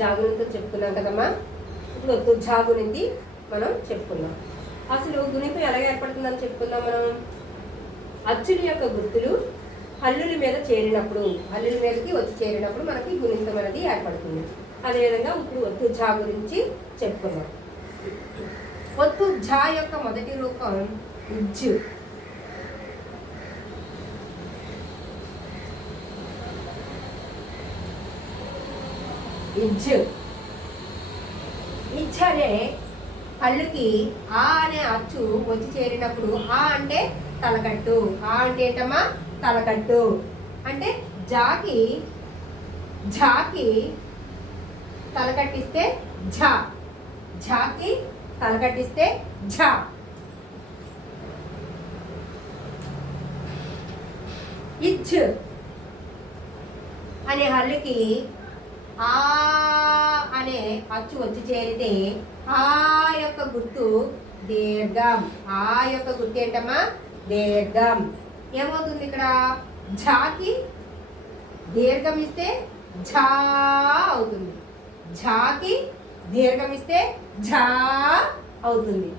జాగునితో చెప్పుకున్నాం కదమ్మా. ఇప్పుడు జా గురించి మనం చెప్పుకున్నాం. అసలు గుణితం ఎలా ఏర్పడుతుందని చెప్పుకుందాం మనం. అచ్చుల యొక్క గుర్తులు హల్లుల మీద చేరినప్పుడు, హల్లుల మీదకి వచ్చి చేరినప్పుడు మనకి గుణితం అనేది ఏర్పడుతుంది. అదేవిధంగా ఇప్పుడు ఒత్తు ఝా గురించి చెప్పుకున్నాం. ఒత్తు ఝా యొక్క మొదటి రూపం ఉజ్జు. ఇజ్జు. ఇజ్జ అనే హల్లుకి ఆ అనే అచ్చు వచ్చి చేరినప్పుడు ఆ అంటే తలకట్టు. ఆ అంటే ఏంటమ్మా? తలకట్టు. అంటే జాకి ఝాకి తలకట్టిస్తే ఝా, ఝాకి తలకట్టిస్తే ఝా. ఇజ్ అనే హల్లుకి ఆ అనే అచ్చు వచ్చి చేరితే ఆ యొక్క గుర్తు దీర్ఘం. ఆ యొక్క గుర్తు ఏంటమ్మా? దీర్ఘం. ఏమవుతుంది ఇక్కడ? ఝాకి దీర్ఘం ఇస్తే ఝా అవుతుంది. ఝాకి దీర్ఘం ఇస్తే ఝా అవుతుంది.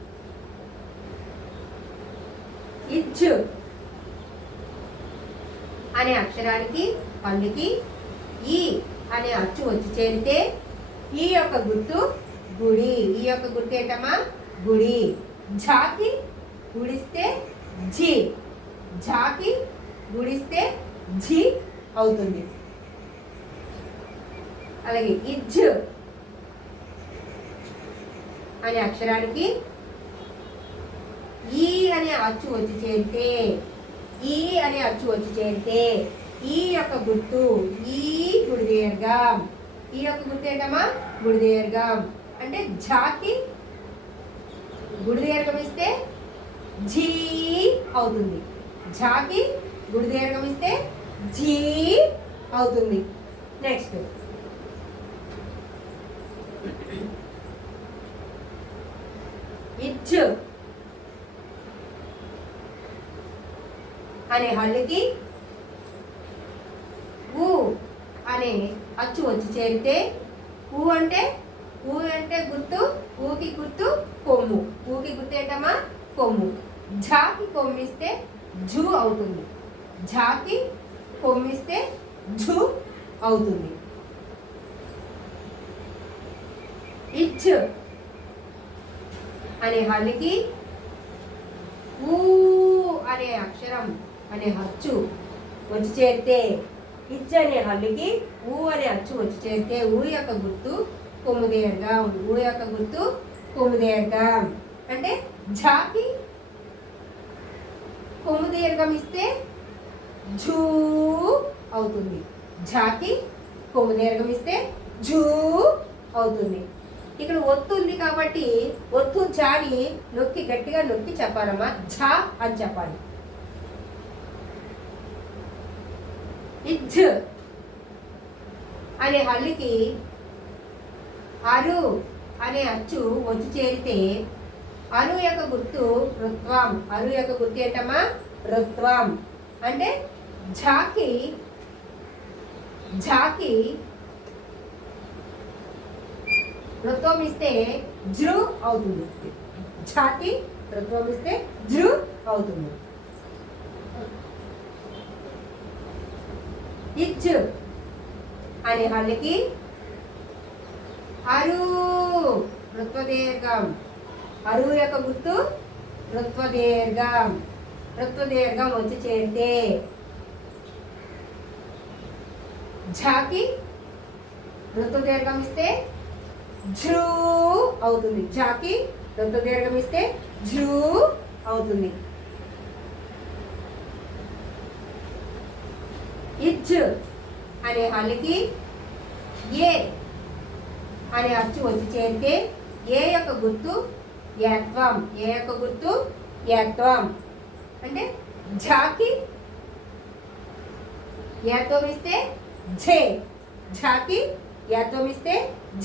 ఇజ్ అనే అక్షరానికి పల్లికి ఈ అనే అచ్చు వచ్చి చేరితే ఈ యొక్క గుర్తు గుడి. ఈ యొక్క గుర్తు ఏంటమ్మా? గుడి. ఝాకి గుడిస్తే జి, ఝాకి గుడిస్తే జి అవుతుంది. అలాగే ఇజ్ అనే అక్షరానికి ఈ అనే అచ్చు వచ్చి చేరితే, ఈ అనే అచ్చు వచ్చి చేరితే ఈ యొక్క గుర్తు ఈ గుడి దీర్ఘం. ఈ యొక్క గుర్తు ఏంటమ్మా? గుడి దీర్ఘం. అంటే ఝాకి గుడి దీర్ఘం ఇస్తే జీ అవుతుంది. ఝాకి గుడి దీర్ఘం ఇస్తే జీ అవుతుంది. నెక్స్ట్ ఇజ్ అనే హల్లుకి ఊ అనే అచ్చు వచ్చి చేరితే ఊ అంటే గుర్తు, ఊకి గుర్తు కొమ్ము. ఊకి గుర్తు ఏంటమ్మా? కొమ్ము. ఝాకి కొమ్మిస్తే జూ అవుతుంది. ఝాకి కొమ్మిస్తే జూ అవుతుంది. ఇజ్ అనే హల్లుకి ఊ అనే అక్షరం అనే అచ్చు వచ్చి చేరితే, ఇజ్ అనే హల్లుకి ఊ అనే అచ్చు వచ్చి చేరితే ఊ యొక్క గుర్తు కొమ్ము దీర్ఘం. ఊ యొక్క గుర్తు కొమ్ము దీర్ఘం. అంటే ఝాకి కొమ్ము దీర్ఘం ఇస్తే జూ అవుతుంది. ఝాకి కొమ్ము దీర్ఘం ఇస్తే జూ అవుతుంది. ఇక్కడ ఒత్తు ఉంది కాబట్టి ఒత్తు ఝాని నొక్కి గట్టిగా నొక్కి చెప్పాలమ్మా. ఝా అని చెప్పాలి. ఇజ్ అనే హల్లుకి అరు అనే అచ్చు వచ్చి చేరితే అరు యొక్క గుర్తు రుత్వం. అరు యొక్క గుర్తు ఏంటమ్మా? రుత్వం. అంటే ఝాకి రుత్వం ఇస్తే జృ అవుతుంది. ఝాకి రుత్వం ఇస్తే జృ అవుతుంది. ఇజ్ అనే హల్లుకి అరు రుత్వదీర్ఘం. అరు యొక్క గుర్తు రుత్వదీర్ఘం. రుత్వదీర్ఘం వచ్చి చేరితే ఝాకి రుత్వదీర్ఘం ఇస్తే ఝృ అవుతుంది. ఝాకి రుత్వదీర్ఘం ఇస్తే ఝృ అవుతుంది. ఇజ్ అనే హల్లుకి ఏ అనే అచ్చు వచ్చి చేరితే ఏ యొక్క గుర్తు యత్వం. ఏ యొక్క గుర్తు యత్వం. అంటే ఝాకి యత్వం ఇస్తే ఝే, ఝాకి యత్వం ఇస్తే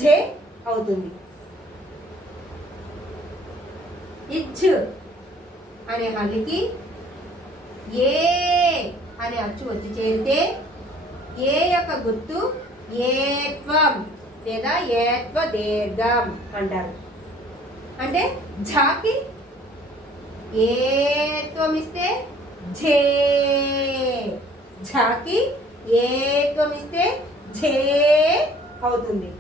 ఝే అవుతుంది. ఇజ్ అనే హల్లుకి ఏ అనే అచ్చు వచ్చి చేరితే ఏ యొక్క గుర్తు ఏత్వం. లేదా ఏత్వ దీర్ఘం అంటారు. అంటే ఝాకి ఏత్వం ఇస్తే ఝే, ఝాకి ఏత్వం ఇస్తే ఝే అవుతుంది.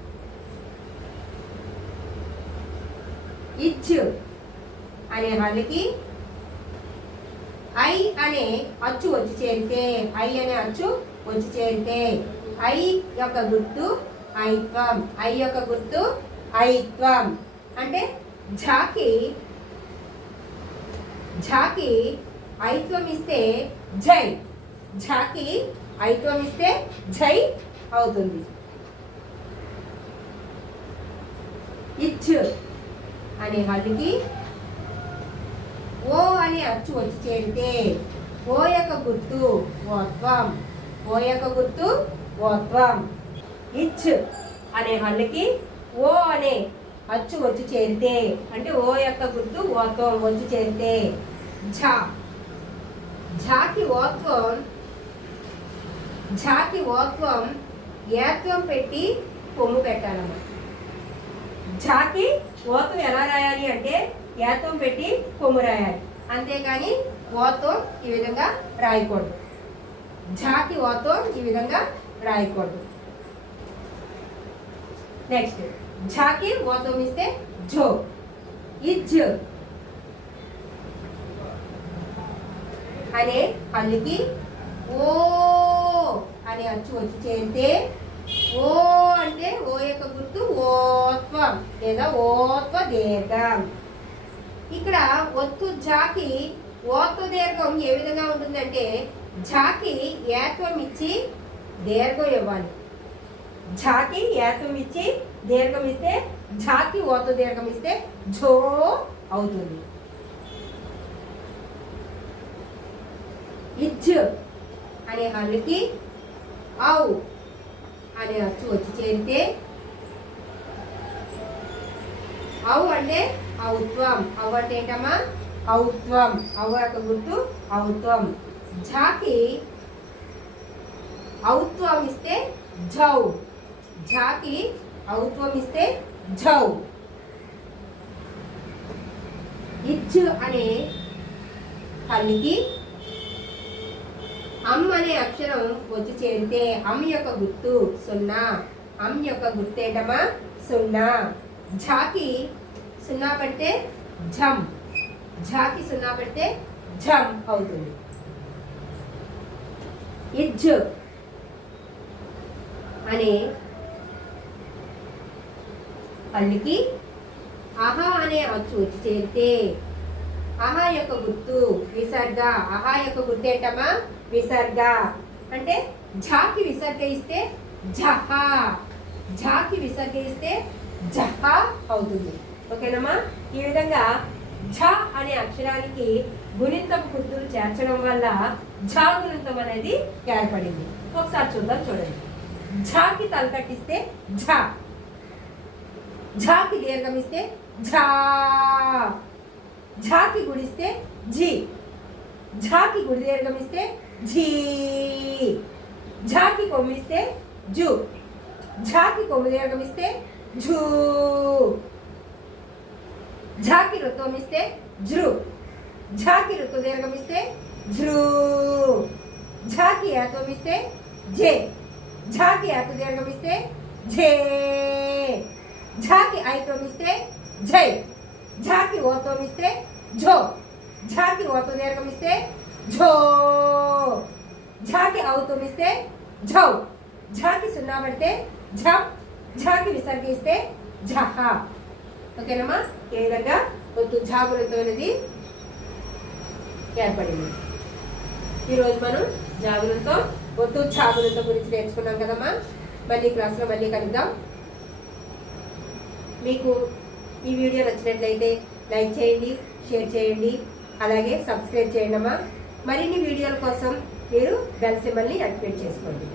ఇచ్ అనే హల్లుకి ఐ అనే అచ్చు వచ్చి చేరితే, ఐ అనే అచ్చు వచ్చి చేరితే ఐ యొక్క గుర్తు ఐత్వం, ఐ యొక్క గుర్తు ఐత్వం. అంటే ఝాకి ఝాకి ఐత్వం ఇస్తే జై, ఝాకి ఐత్వం ఇస్తే జై అవుతుంది. ఇచ్ అనే హల్లుకి ఓ అనే అచ్చు వచ్చి చేరితే ఓ యొక్క గుర్తు ఓత్వం, ఓ యొక్క గుర్తు ఓత్వం. ఇచ్ అనే హల్లుకి ఓ అనే అచ్చు వచ్చి చేరితే అంటే ఓ యొక్క గుర్తు ఓత్వం వచ్చి చేరితే ఝా, ఝాకి ఓత్వం, ఝాకి ఓత్వం ఏత్వం పెట్టి కొమ్ము పెట్టాలన్నమాట. ఝాకి ఓత్వం ఎలా రాయాలి అంటే ఏత్వం పెట్టి కొమ్ము రాయాలి, అంతేకాని ఓత్వం ఈ విధంగా రాయకూడదు. ఝాకి ఓత్వం ఈ విధంగా రాయకూడదు. నెక్స్ట్ ఝాకి ఓత్వం ఇస్తే జో, ఇజ్ అనే హల్లుకి ఓ అనే అచ్చు వచ్చి చేరితే ఓ అంటే ఓ యొక్క గుర్తు ఓత్వం లేదా ఓత్వ దీర్ఘం. ఇక్కడ ఒత్తు ఝాకి ఓత్వ దీర్ఘం ఏ విధంగా ఉంటుందంటే ఝాకి ఏత్వం ఇచ్చి దీర్ఘం ఇవ్వాలి. ఝాకి ఏత్వం ఇచ్చి దీర్ఘం ఇస్తే ఝాకి ఓత్వ దీర్ఘం ఇస్తే ఝో అవుతుంది. ఇజ్ అనే హల్లుకి ఔ అనే అచ్చు వచ్చి చేరితే ఔ అంటే ఔత్వం, ఔ అంటే ఏంటమ్మా ఔత్వం, ఔ యొక్క గుర్తు ఔత్వం. ఝాకి ఔత్వం ఇస్తే ఝౌ, ఝాకి ఔత్వం ఇస్తే ఝౌ. ఇచ్ అనే హల్లుకి అమ్ అనే అక్షరం వచ్చి చేరితే అమ్ యొక్క గుర్తు సున్నా, అమ్ యొక్క గుర్తు ఏంటమ్మా సున్నా. ఝాకి సున్నా పడితే ఝమ్, ఝాకి సున్నా పడితే ఝమ్ అవుతుంది. ఇజ్ అనే హల్లుకి ఆహా అనే అచ్చు వచ్చి చేరితే ఆహా యొక్క గుర్తు విసర్గ, ఆహా యొక్క గుర్తు ఏంటమ్మా విసర్గ. అంటే ఝాకి విసర్గ ఇస్తే జహా, ఝాకి విసర్గ ఇస్తే జహా అవుతుంది. ఓకేనమ్మా. ఈ విధంగా ఝ అనే అక్షరానికి గుణింతం గుర్తులు చేర్చడం వల్ల ఝ గుణింతం అనేది ఏర్పడింది. ఒకసారి చూద్దాం, చూడండి. ఝాకి తలకట్టిస్తే ఝ, ఝాకి దీర్ఘం ఇస్తే ఝా, ఝాకి గుడిస్తే జీ, ఝాకి గుడి దీర్ఘం ఇస్తే ఝీ, ఝాకి కొమ్మిస్తే జు, ఝాకి కొమ్మి దీర్ఘం ఇస్తే ఝూ, ఝాకి రుత్వం ఇస్తే ఝృ, ఝాకి రుత్వ దీర్ఘం ఇస్తే ఝృ, ఝాకి ఏత్వం ఇస్తే జే, ఝాకి ఏత్వ దీర్ఘం ఇస్తే ఝే, ఝాకి ఐత్వం ఇస్తే జై, ఝాకి ఓత్వం ఇస్తే ఝో, ఝాకి ఓత్వ దీర్ఘం ఇస్తే ఝో, ఝాకి ఔత్వం ఇస్తే ఝౌ, ఝాకి సున్నా పడితే ఝమ్, ఝాకి విసర్గిస్తే ఝహ. ఓకేనమ్మా. ఏ విధంగా ఒత్తు ఝా గుణితం అనేది ఏర్పడింది. ఈరోజు మనం ఝా గుణితం, ఒత్తు ఝా గుణితం గురించి నేర్చుకున్నాం కదమ్మా. మళ్ళీ క్లాస్లో మళ్ళీ కలుద్దాం. మీకు ఈ వీడియో నచ్చినట్లయితే లైక్ చేయండి, షేర్ చేయండి, అలాగే సబ్స్క్రైబ్ చేయండి అమ్మా. మరిన్ని వీడియోల కోసం మీరు బెల్ సింబల్ని యాక్టివేట్ చేసుకోండి.